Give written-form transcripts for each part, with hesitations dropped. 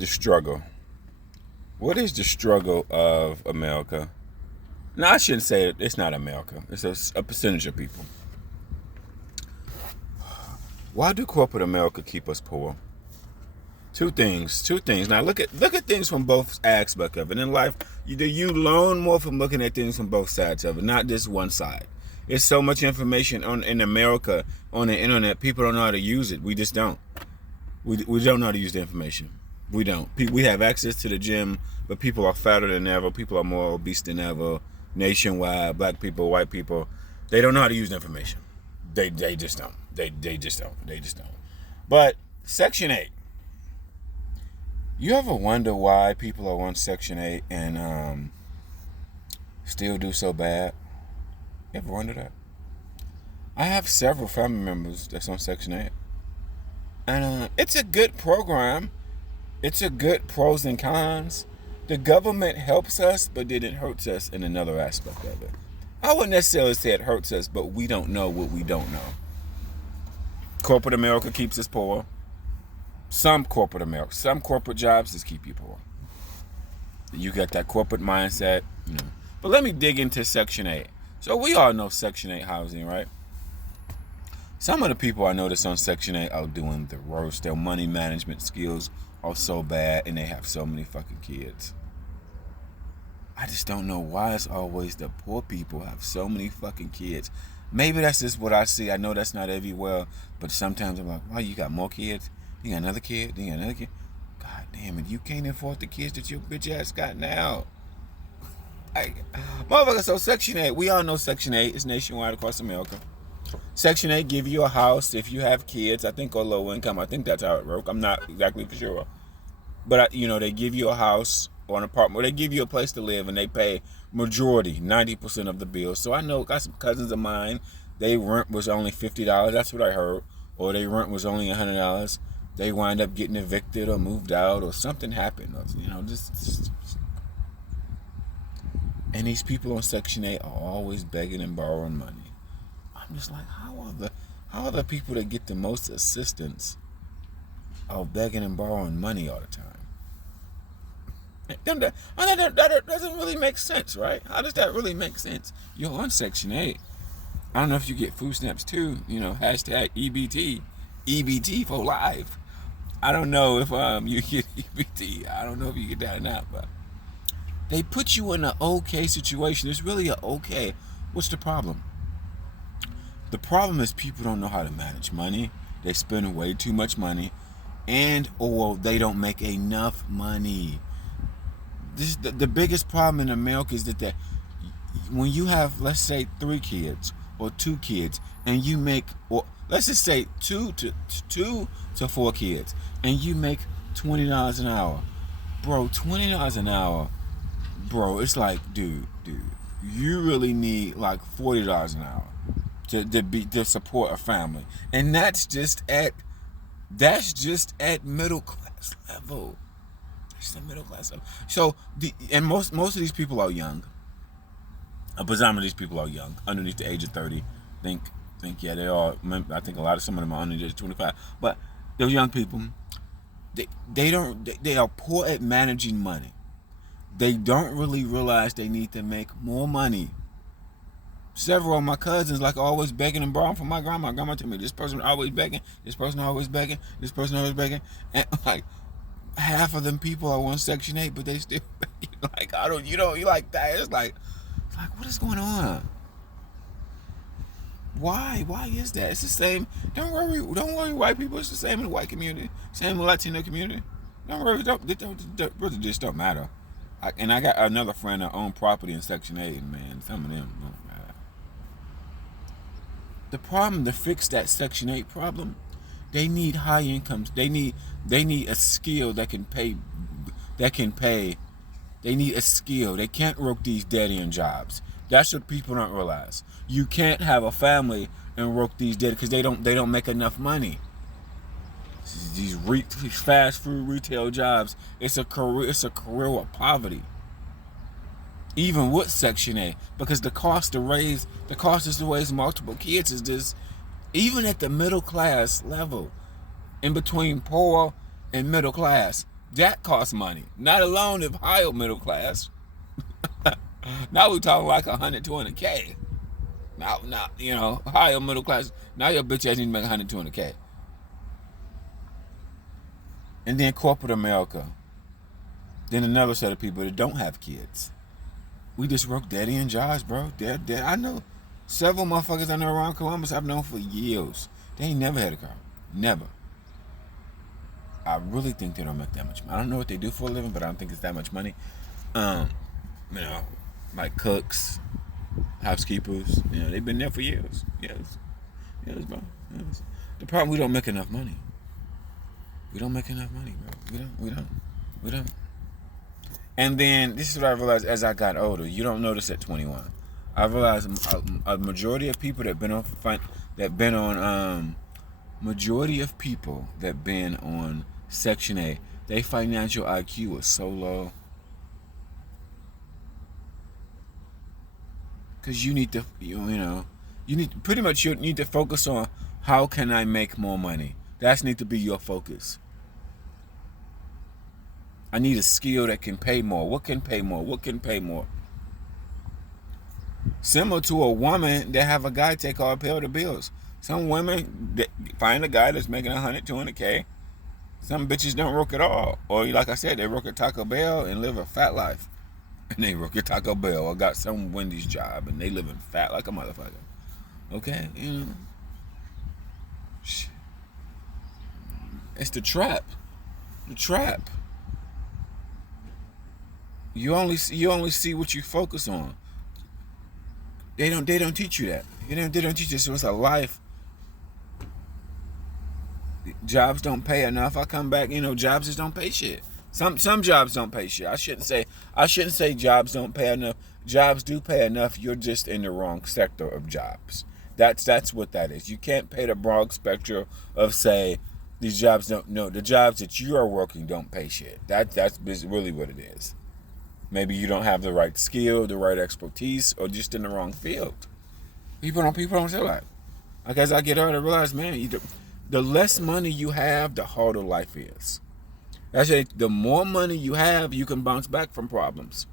the struggle. What is the struggle of America? No, I shouldn't say it. It's not America. It's a percentage of people. Why do corporate America keep us poor? Two things. Now look at things from both aspects of it. In life, you learn more from looking at things from both sides of it, not just one side. There's so much information in America on the internet. People don't know how to use it. We just don't. We don't know how to use the information. We don't. We have access to the gym, but people are fatter than ever. People are more obese than ever. Nationwide, black people, white people, they don't know how to use the information. They just don't. They just don't. But Section 8. You ever wonder why people are on Section 8 and still do so bad? You ever wonder that? I have several family members that's on Section 8. And it's a good program. It's a good pros and cons. The government helps us, but then it hurts us in another aspect of it. I wouldn't necessarily say it hurts us, but we don't know what we don't know. Corporate America keeps us poor. Some corporate jobs just keep you poor. You got that corporate mindset, you know. But let me dig into Section 8. So we all know Section 8 housing, right? Some of the people I notice on Section 8 are doing the worst. Their money management skills are so bad, and they have so many fucking kids. I just don't know why it's always the poor people have so many fucking kids. Maybe that's just what I see. I know that's not everywhere, but sometimes I'm like, wow, you got more kids? You got another kid? You got another kid? God damn it, you can't afford the kids that your bitch ass got now. Motherfucker, so Section 8, we all know Section 8 is nationwide across America. Section 8 give you a house if you have kids, I think, or low income. I think that's how it works. I'm not exactly for sure. But, they give you a house or an apartment, or they give you a place to live, and they pay majority, 90% of the bills. So I know, got some cousins of mine, they rent was only $50, that's what I heard, or they rent was only $100. They wind up getting evicted or moved out, or something happened, just. And these people on Section 8 are always begging and borrowing money. I'm just like, how are the people that get the most assistance are begging and borrowing money all the time? That doesn't really make sense, right? How does that really make sense? You're on Section 8. I don't know if you get food stamps too. Hashtag EBT. EBT for life. I don't know if you get EBT. I don't know if you get that or not, but they put you in an okay situation. It's really an okay. What's the problem? The problem is people don't know how to manage money. They spend way too much money, or they don't make enough money. The biggest problem in America is that when you have, let's say, 3 kids or 2 kids, and you make, or let's just say 2 to 4 kids, and you make $20 an hour, bro. $20 an hour, bro. It's like, dude, you really need like $40 an hour to support a family, and that's just at middle class level. It's the middle class level. So most of these people are young. A predominant of these people are young, underneath the age of 30. Think yeah, they are. I think some of them are under the age of 25. But they're young people. They are poor at managing money. They don't really realize they need to make more money. Several of my cousins always begging and borrowing from my grandma. My grandma told me this person always begging, this person always begging, this person always begging, and half of them people are on Section 8, but they still begging. You like that? It's like what is going on? Why is that? It's the same. Don't worry, white people. It's the same in the white community, same in the Latino community. Don't worry, really just don't matter. I got another friend that owned property in Section 8, and man, some of them don't matter. The problem to fix that Section 8 problem, they need high incomes. They need a skill that can pay. They need a skill. They can't work these dead-end jobs. That's what people don't realize. You can't have a family and work these dead because they don't make enough money. These fast food retail jobs, it's a career of poverty. Even with Section 8, because the cost is to raise multiple kids is just, even at the middle class level, in between poor and middle class, That costs money. Not alone if higher middle class. Now we talking like 100, 200K. Now, higher middle class. Now your bitch ass need to make 100, 200K. And then corporate America. Then another set of people that don't have kids. We just work daddy and jobs, bro. I know several motherfuckers I know around Columbus I've known for years. They ain't never had a car. Never. I really think they don't make that much money. I don't know what they do for a living, but I don't think it's that much money. Like cooks, housekeepers, they've been there for years. Yes, bro. Yes. The problem, we don't make enough money. We don't make enough money, bro. We don't. And then, this is what I realized as I got older. You don't notice at 21. I realized a majority of people majority of people that been on Section 8, their financial IQ is so low. Because you need to, you need to focus on how can I make more money. That needs to be your focus. I need a skill that can pay more. What can pay more? What can pay more? Similar to a woman that have a guy take all pay the bills. Some women find a guy that's making 100, 200K. Some bitches don't work at all. Or like I said, they work at Taco Bell and live a fat life. And they work at Taco Bell or got some Wendy's job and they living fat like a motherfucker. Okay, It's the trap. The trap. You only see what you focus on. They don't teach you that. They don't teach you. So it's a life. Jobs don't pay enough. I come back, jobs just don't pay shit. Some jobs don't pay shit. I shouldn't say jobs don't pay enough. Jobs do pay enough. You're just in the wrong sector of jobs. That's what that is. You can't pay the broad spectrum of say these jobs don't. No, the jobs that you are working don't pay shit. That's really what it is. Maybe you don't have the right skill, the right expertise, or just in the wrong field. People don't say that. Like as I get older, I realize, man, the less money you have, the harder life is. Actually, the more money you have, you can bounce back from problems.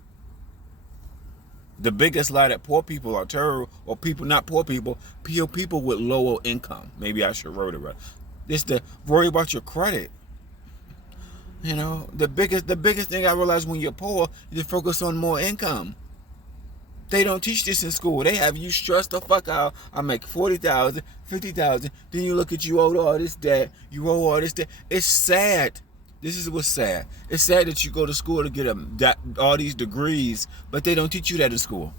The biggest lie that poor people are terrible, or not poor people with lower income. Maybe I should wrote it right. It's to worry about your credit. The biggest thing I realized when you're poor is to focus on more income. They don't teach this in school. They have you stressed the fuck out. I make 40,000, 50,000. Then you look at you owe all this debt. You owe all this debt. It's sad. This is what's sad. It's sad that you go to school to get all these degrees, but they don't teach you that in school.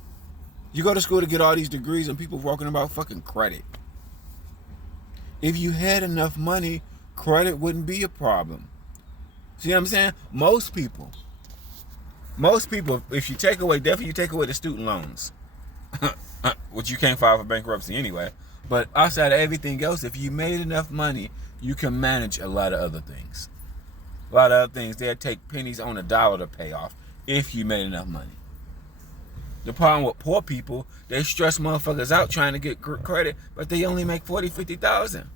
You go to school to get all these degrees and people talking about fucking credit. If you had enough money, credit wouldn't be a problem. See what I'm saying? Most people, if you take away the student loans, which you can't file for bankruptcy anyway, but outside of everything else, if you made enough money, you can manage a lot of other things. They'll take pennies on a dollar to pay off if you made enough money. The problem with poor people, they stress motherfuckers out trying to get credit, but they only make 40, 50,000.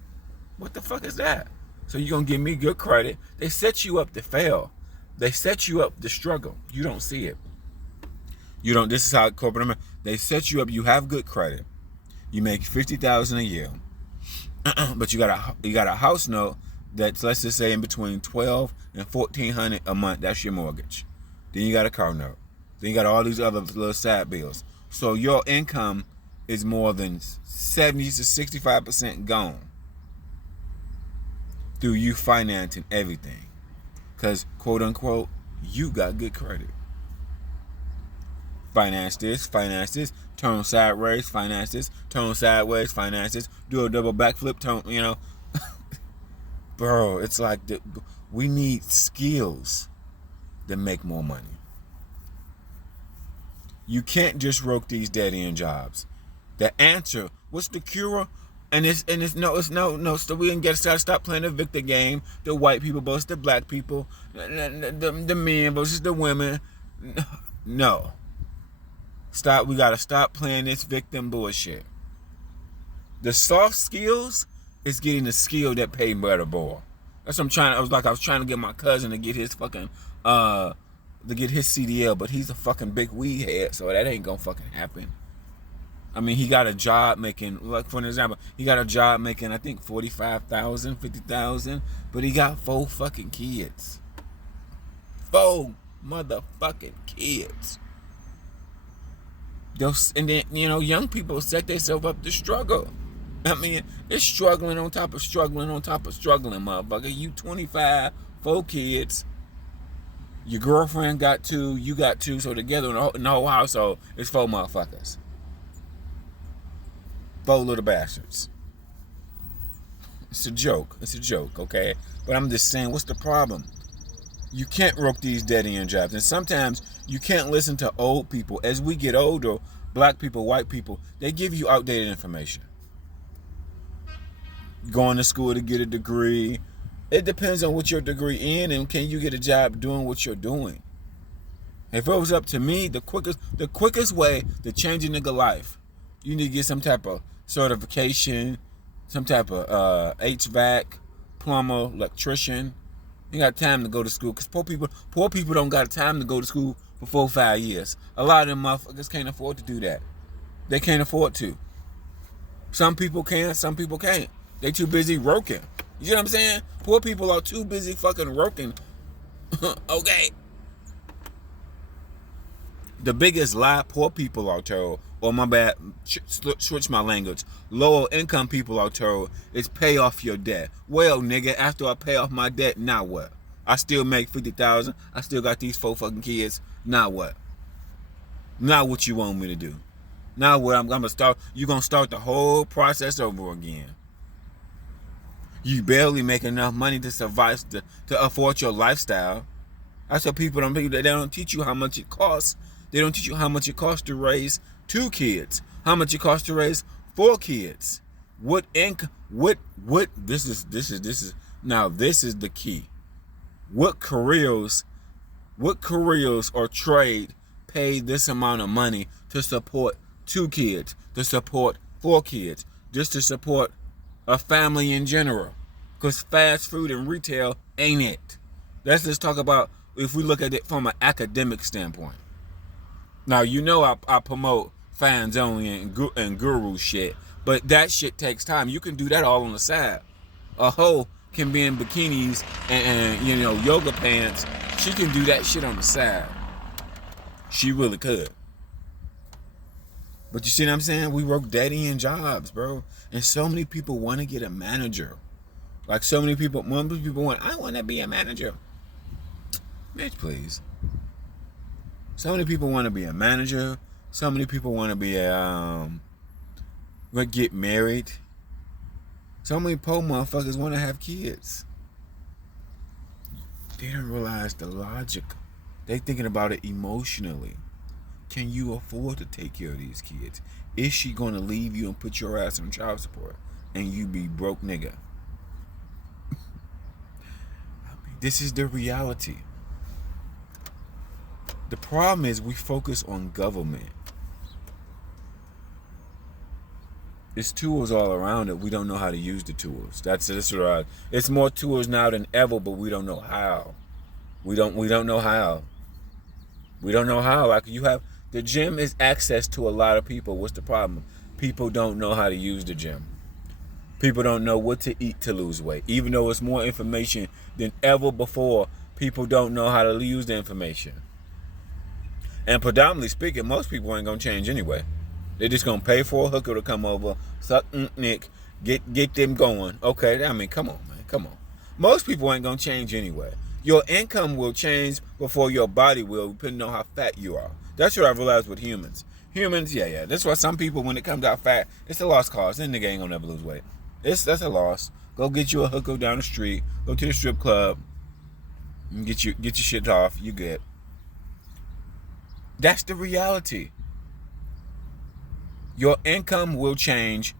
What the fuck is that? So you're going to give me good credit. They set you up to fail. They set you up to struggle. You don't see it. This is how corporate America, they set you up. You have good credit. You make 50,000 a year. But you got a house note that's, let's just say, in between 12 and 1,400 a month. That's your mortgage. Then you got a car note. Then you got all these other little side bills. So your income is more than 70 to 65% gone through you financing everything. Because, quote unquote, you got good credit. Finance this, turn sideways, finance this, turn sideways, finance this, do a double backflip, turn, Bro, it's like we need skills that make more money. You can't just work these dead-end jobs. The answer, what's the cure? And it's no. So we didn't stop playing the victim game. The white people versus the black people, the men versus the women. No. Stop. We gotta stop playing this victim bullshit. The soft skills is getting the skill that pay better more. That's what I'm trying. I was trying to get my cousin to get his fucking to get his CDL, but he's a fucking big weed head, so that ain't gonna fucking happen. I mean, he got a job making, like for an example, he got a job making I think 45,000, 50,000, but he got 4 fucking kids. 4 motherfucking kids. Those, and then young people set themselves up to struggle. I mean, it's struggling on top of struggling on top of struggling, motherfucker. You 25, 4 kids. Your girlfriend got 2, you got 2, so together in the whole household, it's 4 motherfuckers. 4 little bastards. It's a joke. It's a joke, okay? But I'm just saying, what's the problem? You can't work these dead-end jobs. And sometimes you can't listen to old people. As we get older, black people, white people, they give you outdated information. Going to school to get a degree. It depends on what your degree in, and can you get a job doing what you're doing. If it was up to me, the quickest way to change a nigga life, you need to get some type of certification, some type of HVAC, plumber, electrician. You got time to go to school, because poor people don't got time to go to school for 4 or 5 years. A lot of them motherfuckers can't afford to do that. They can't afford to. Some people can, some people can't. They too busy working. You know what I'm saying? Poor people are too busy fucking working. Okay. The biggest lie poor people are told, or my bad, switch my language, lower income people are told, is pay off your debt. Well, nigga, after I pay off my debt, now what? I still make 50,000. I still got these 4 fucking kids. Now what? Now what you want me to do? Now what I'm gonna start? You gonna start the whole process over again. You barely make enough money to survive, to afford your lifestyle. That's what people don't. They don't teach you how much it costs. They don't teach you how much it costs to raise 2 kids. How much it costs to raise 4 kids. What income? What? This is. Now this is the key. What careers or trade pay this amount of money to support 2 kids, to support 4 kids, just to support a family in general? Because fast food and retail ain't it. Let's just talk about if we look at it from an academic standpoint. Now, I promote fans only and guru shit, but that shit takes time. You can do that all on the side. A hoe can be in bikinis and yoga pants. She can do that shit on the side. She really could. But you see what I'm saying? We work dead-end jobs, bro. And so many people want to get a manager. Like I want to be a manager. Bitch, please. So many people want to be a manager. So many people want to be get married. So many poor motherfuckers want to have kids. They don't realize the logic. They thinking about it emotionally. Can you afford to take care of these kids? Is she going to leave you and put your ass on child support and you be broke nigga? This is the reality. The problem is we focus on government. There's tools all around it. We don't know how to use the tools. That's right. It's more tools now than ever, but we don't know how. We don't know how. We don't know how. Like the gym is access to a lot of people. What's the problem? People don't know how to use the gym. People don't know what to eat to lose weight. Even though it's more information than ever before, people don't know how to use the information. And predominantly speaking, most people ain't gonna change anyway. They're just gonna pay for a hooker to come over, suck Nick, get them going. Okay, I mean, come on, man, come on. Most people ain't gonna change anyway. Your income will change before your body will, depending on how fat you are. That's what I realized with humans. Humans, yeah. That's why some people, when it comes out fat, it's a lost cause. Then nigga ain't gonna never lose weight. That's a loss. Go get you a hooker down the street. Go to the strip club. And get your shit off. You good. That's the reality. Your income will change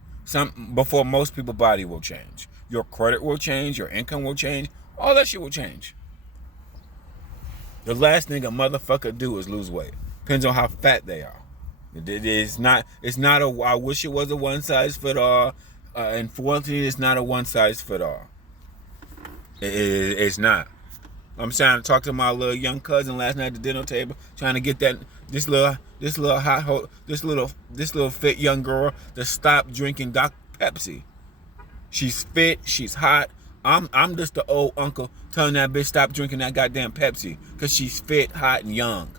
before most people's body will change. Your credit will change. Your income will change. All that shit will change. The last thing a motherfucker do is lose weight. Depends on how fat they are. It's not I wish it was a one size fit all. Unfortunately, it's not a one size fit all. It's not. I'm trying to talk to my little young cousin last night at the dinner table, trying to get this little fit young girl to stop drinking Pepsi. She's fit, she's hot. I'm just the old uncle telling that bitch stop drinking that goddamn Pepsi because she's fit, hot, and young.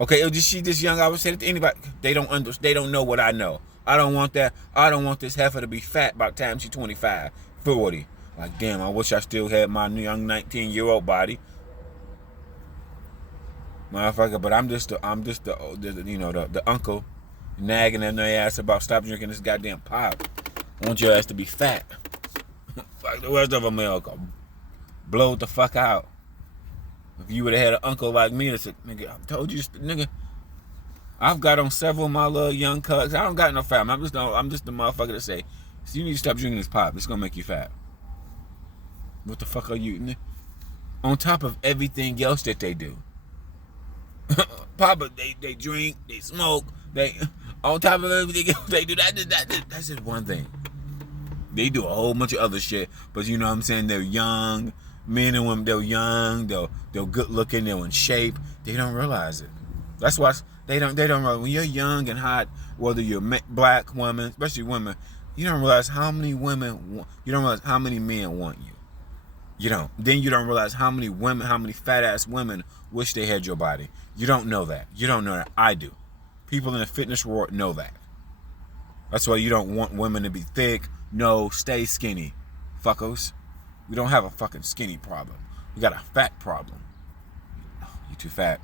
Okay, she this young. I would say that to anybody. They don't know what I know. I don't want that. I don't want this heifer to be fat by the time she's 25, 40. Like, damn, I wish I still had my young 19-year-old body, motherfucker. But I'm just the uncle nagging in their ass about stop drinking this goddamn pop. I want your ass to be fat, like the rest of America. Blow the fuck out. If you would have had an uncle like me that said, nigga, I told you, nigga, I've got on several of my little young cuts. I don't got no fat. I'm just the motherfucker to say, so you need to stop drinking this pop. It's gonna make you fat. What the fuck are you? On top of everything else that they do. Papa, they drink, they smoke, they on top of everything else they do. That's just one thing. They do a whole bunch of other shit, but you know what I'm saying? They're young. Men and women, they're young, they're good looking, they're in shape. They don't realize it. That's why they don't realize when you're young and hot, whether you're black women, especially women, you don't realize how many women, you don't realize how many men want you. You don't. Then you don't realize how many women, how many fat ass women wish they had your body. You don't know that. You don't know that. I do. People in the fitness world know that. That's why you don't want women to be thick. No, stay skinny, fuckos. We don't have a fucking skinny problem. We got a fat problem. You too fat.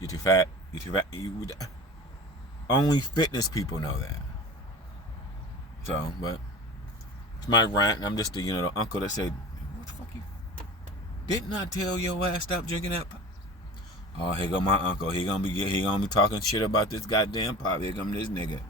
You too fat. You too fat. Only fitness people know that. So, but it's my rant. I'm just the uncle that said, "What the fuck you? Didn't I tell your ass stop drinking that pop?" Oh, here go my uncle. He gonna be talking shit about this goddamn pop. Here come this nigga.